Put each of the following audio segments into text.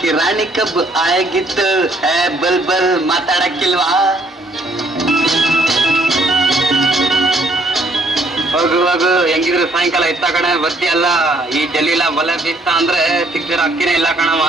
ಕಿರಾಣಿ ಕಬ್ ಆಗಿತ್ತು. ಬಲ್ ಬಲ್, ಮಾತಾಡಕ್ಕಿಲ್ವಾ? ಹೋಗು ಹೋಗು, ಹೆಂಗಿದ್ರು ಸಾಯಂಕಾಲ ಇತ್ತ ಕಣೆ, ಬರ್ತೀಯಲ್ಲ? ಈ ಜಲೀಲ ಬಲ ಅಂದ್ರೆ ಸಿಕ್ಕಿರ ಅಕ್ಕಿನೇ ಇಲ್ಲ ಕಣವ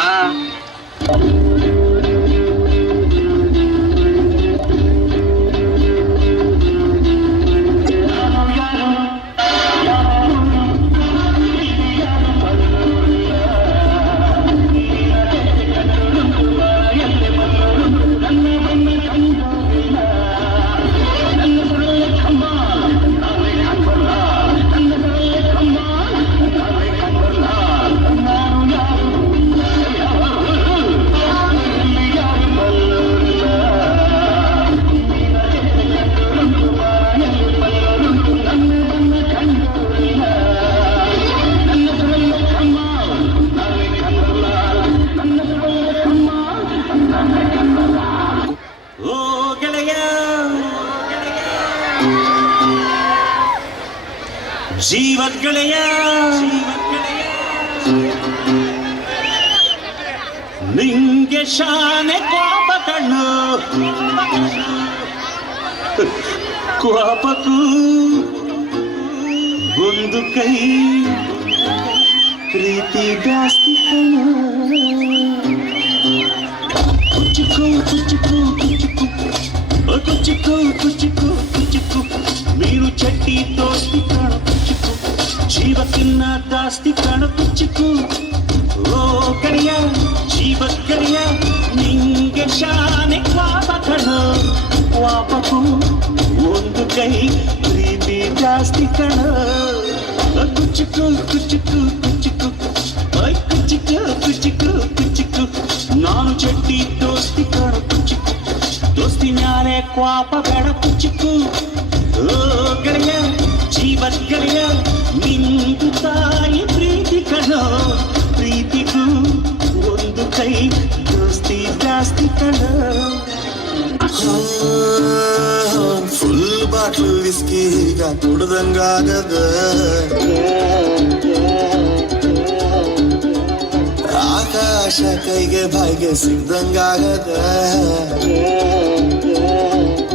ಜೀವದ್ ಗೆಳೆಯ ನಿಂಗೆ ಶಾನೆ ಕೋಪ ಕಣ್ಣು. ಕೋಪಕ್ಕೂ ಒಂದು ಕೈ. ಪ್ರೀತಿ ಜಾಸ್ತಿ ಕಣ್ಣು. ಜೀವಕ್ಕಿನ್ನ ಜಾಸ್ತಿ ಕಾಣ ಕುಚಿಕು ಓ ಕರಿಯ ಜೀವ ಕರಿಯ ನಿಂಗೆ ಶಾನೆ ಪಾಪ ಕಣ ಪಾಪಕ್ಕೂ ಒಂದು ಕೈ ಪ್ರೀತಿ ಜಾಸ್ತಿ ಕಣ ಓ ಕುಚಿಕು ಕುಚಿಕು ಕುಚಿಕು ಓಯ್ ಕುಚಿಕು ಕುಚಿಕು ಕುಚಿಕು ನಾನು ಚಟ್ಟಿ ದೋಸ್ತಿ ಕಾಣ ಕುಚಿಕು ದೋಸ್ತಿ ಮ್ಯಾಲೆ ಕ್ವಾಪ ಬೇಡ ಕುಚಿಕು ಓ ಗೆಳೆಯ ಜೀವ ಗೆಳೆಯ ನಿಂದು ತಾಯಿ ಪ್ರೀತಿ ಕಣೋ. ಪ್ರೀತಿಗೂ ಒಂದು ಕೈ ದೋಸ್ತಿ ಜಾಸ್ತಿ ಕಣೋ. ಫುಲ್ ಬಾಟ್ಲು ವಿಸ್ಕಿ ಈಗ ಕುಡ್ದಂಗಾಗದ. ಆಕಾಶ ಕೈಗೆ ಬಾಯಿಗೆ ಸಿಗ್ದಂಗಾಗದ.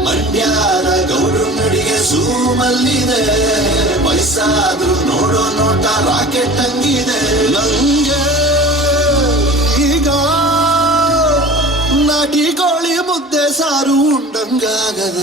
ಮಂಡ್ಯದ ಗೌಡ್ರ ನಡಿಗೆ ಸೂಮಲ್ಲಿದೆ ವಯಸ್ಸಾದ್ರೂ ನೋಡೋ ನೋಟ ರಾಕೆಟ್ ಹಂಗಿದೆ. ನಂಗೆ ಈಗ ನಾಟಿ ಕೋಳಿ ಮುದ್ದೆ ಸಾರು ಉಂಡಂಗಾಗದ.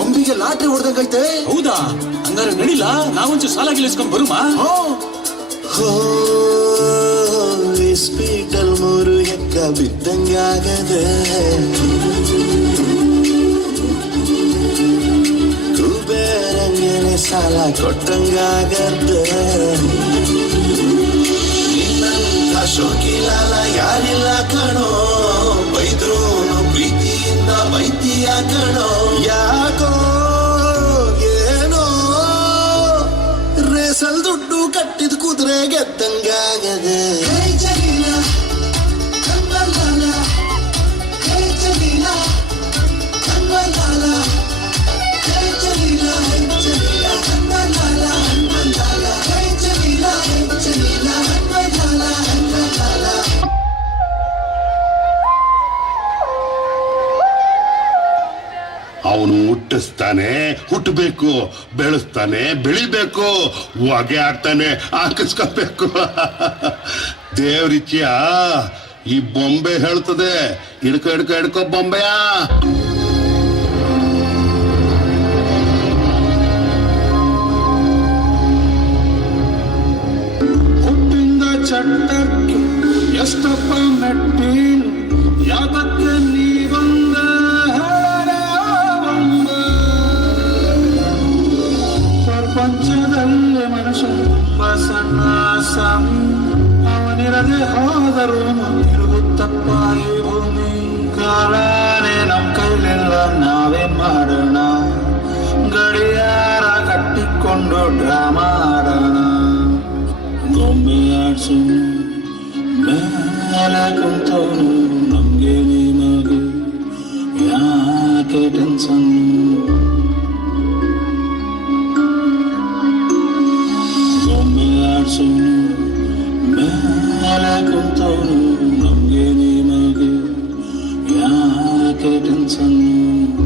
ಅಂಬಿಗೆ ಲಾಟ್ರಿ ಹೊಡೆದಂಗೈತೆ ಹೌದಾ? ಹಂಗಾರೆ ನಡಿಲ್ಲ ನಾವೊಂಚು ಸಾಲ ಗಿಲಿಸ್ಕೊಂಡ್ ಬರುಮಾ? ಹೋ. ಇಸ್ಪೀಟಲ್ ಮೂರು ಎಕ್ಕ ಬಿದ್ದಂಗಾಗದೆ. ಕುಬೇರಂಗನೆ ಸಾಲ ಕೊಟ್ಟಂಗಾಗದೆ. ಶೋಕಿಲಾಲ ಯಾರಿಲ್ಲ ಕಣೋ. ಬೈದ್ರು വൈദ്യാകണോ യാ ಹುಟ್ಟಿಸ್ತಾನೆ ಹುಟ್ಟಬೇಕು ಬೆಳೆಸ್ತಾನೆ, ಬೆಳಿಬೇಕು, ಹೊಗೆ ಹಾಕ್ತಾನೆ, ಹಾಕಿಸ್ಕೋಬೇಕು. ದೇವ್ರಿಚ್ಯ ಈ ಬೊಂಬೆ ಹೇಳ್ತದೆ. ಹಿಡ್ಕೊ ಹಿಡ್ಕೊ ಹಿಡ್ಕೊ, ಬೊಂಬೆಯ? கண்டது ஆதரவும் இருபத்தப்பாய் பூமி காலனே நம் கையில் நாவே மாடனா கடியாரா கட்டிக்கொண்டு டிராமா ஆடனா மேலே கொண்டு Intelligence and